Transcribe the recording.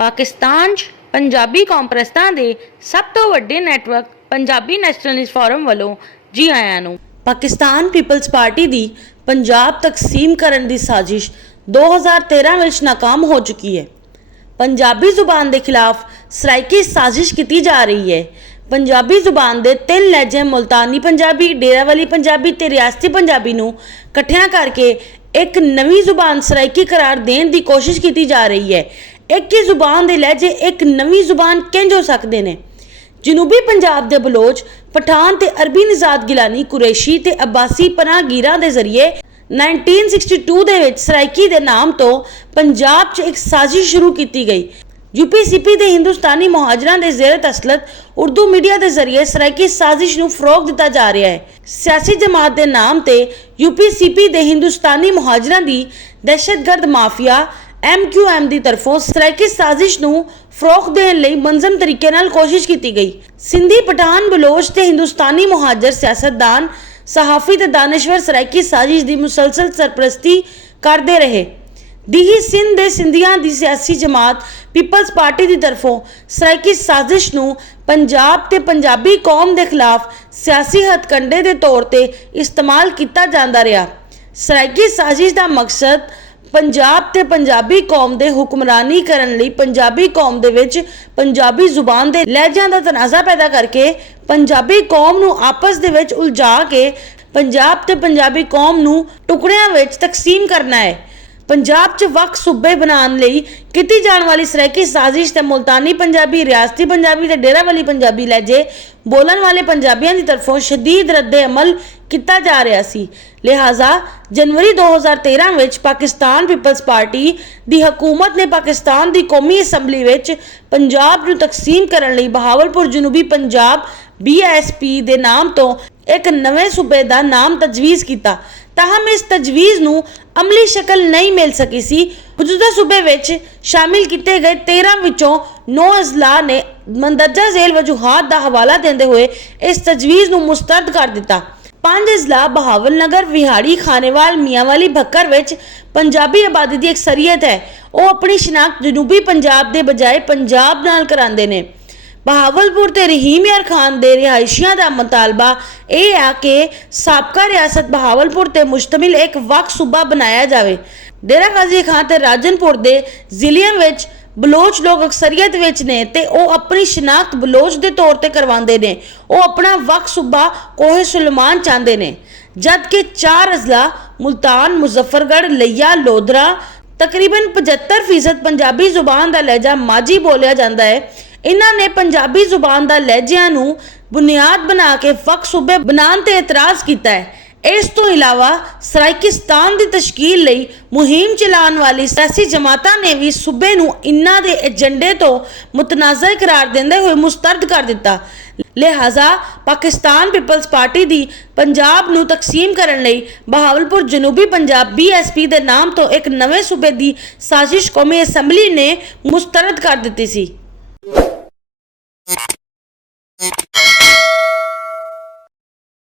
पाकिस्तान 'ਚ पंजाबी कॉम्प्रैस्तां दे सब तो वड्डे नैटवर्क पंजाबी नैशनलिस्ट फोरम वालों जी आयां नूं। पाकिस्तान पीपल्स पार्टी दी पंजाब तकसीम करन दी साजिश 2013 विच नाकाम हो चुकी है। पंजाबी जुबान के खिलाफ सराइकी साजिश की जा रही है। पंजाबी जुबान के 3 लहजे मुल्तानी पंजाबी, डेरावाली पंजाबी ते रियासती पंजाबी नूं इकट्ठियां करके एक नवी जुबान सराइकी करार देने की कोशिश की जा रही है। एक ही जुबान के लहजे एक नवी जुबान किंज हो सकते हैं? जनूबी पंजाब के बलोच, पठान ते अरबी निजात गिलानी, कुरैशी ते अब्बासी पनाहगीरां दे जरिए 1962 दे विच सराइकी के नाम तो पंजाब च एक साजिश शुरू की गई। यूपीसीपी के हिंदुस्तानी मुहाजरां दे ज़ेर तसलत उर्दू मीडिया के जरिए सराइकी साजिश नूं फरोग दिता जा रहा है। सियासी जमात के नाम ते यूपीसीपी के हिंदुस्तानी मुहाजरां दी दहशतगर्द माफिया MQM की तरफों सराइकी साजिश नूं फरोग देने लई मंजम तरीके नाल कोशिश की गई। सिंधी, पठान, बलोच ते हिंदुस्तानी मुहाजर सियासतदान, सहाफ़ी ते दानिशवर सराइकी साजिश की मुसलसल सरपरस्ती करते रहे। दिही सिंध दे सिंधियां दी सियासी जमात पीपल्स पार्टी की तरफों सराइकी साजिश नूं पंजाब ते पंजाबी कौम के खिलाफ सियासी हथकंडे के तौर पर इस्तेमाल किया जाता रहा। सराइकी साजिश का मकसद पंजाब ते पंजाबी कौम के हुक्मरानी करन लई पंजाबी कौम दे विच पंजाबी जुबान के लहजियां का तनाज़ा पैदा करके पंजाबी कौम नूं आपस दे विच उलझा के पंजाब ते पंजाबी कौम नूं टुकड़ियां विच तकसीम करना है। पंजाब च वक् सूबे बनाने लई की जाने वाली सराइकी साजिश ते मुल्तानी पंजाबी, रियासती पंजाबी ते डेरावाली पंजाबी लहजे बोलन वाले पंजाबियों की तरफों शदीद रद्दे अमल किया जा रहा सी। लिहाजा जनवरी 2013 विच पाकिस्तान पीपल्स पार्टी दी हुकूमत ने पाकिस्तान दी कौमी असैम्बली विच पंजाब नूं तकसीम करन लई बहावलपुर जनूबी पंजाब BSP दे नाम तो एक नवे सूबे का नाम तजवीज़ किया। ताहम इस तजवीज़ नूं अमली शक्ल नहीं मिल सकी सी। मौजूदा सूबे विच शामिल किए गए 13 विचों 9 अजला ने मंदरजा झेल वजूहात का हवाला देते हुए इस तजवीज़ नूं मुस्तरद कर दिता। 5 अजला बहावल नगर, विहाड़ी, खानेवाल, मियांवाली, भक्कर विच पंजाबी आबादी की अक्सरीयत है। वो अपनी शिनाख्त जनूबी पंजाब के बजाय पंजाब नाल करांदे ने। बहावलपुर ते रहीम यार खान दे रिहायशियां का मुतालबा यह है कि साबका रियासत बहावलपुर ते मुश्तमिल एक वक् सूबा बनाया जाए। डेरा गाजी खान ते राजनपुर दे जिलियां विच बलोच लोग अक्सरीयत विच ने ते ओ अपनी शिनाख्त बलोच के तौर पर करवाते हैं। वो अपना वक् सूबा कोहे सुलेमान चाहते हैं। जबकि 4 अजला मुल्तान, मुजफ्फरगढ़, लिया, लोधरा तकरीबन 75% पंजाबी जुबान का लहजा माझी बोलिया जाता है। इन्हां ने पंजाबी जुबान का लहजियां नूं बुनियाद बना के वक् सूबे बनाने ते एतराज़ किया है। इस तो इलावा सराइकिस्तान की तश्कील लई मुहिम चलाने वाली सियासी जमातां ने भी सूबे नूं इन्हां दे एजेंडे तो मुतनाज़ा करार देंदे हुए मुस्तरद कर दिता। लिहाजा पाकिस्तान पीपल्स पार्टी दी पंजाब नूं तकसीम करन लई बहावलपुर जनूबी पंजाब BSP दे नाम तो एक नवे सूबे की साजिश कौमी असैम्बली ने मुस्तरद कर दी सी।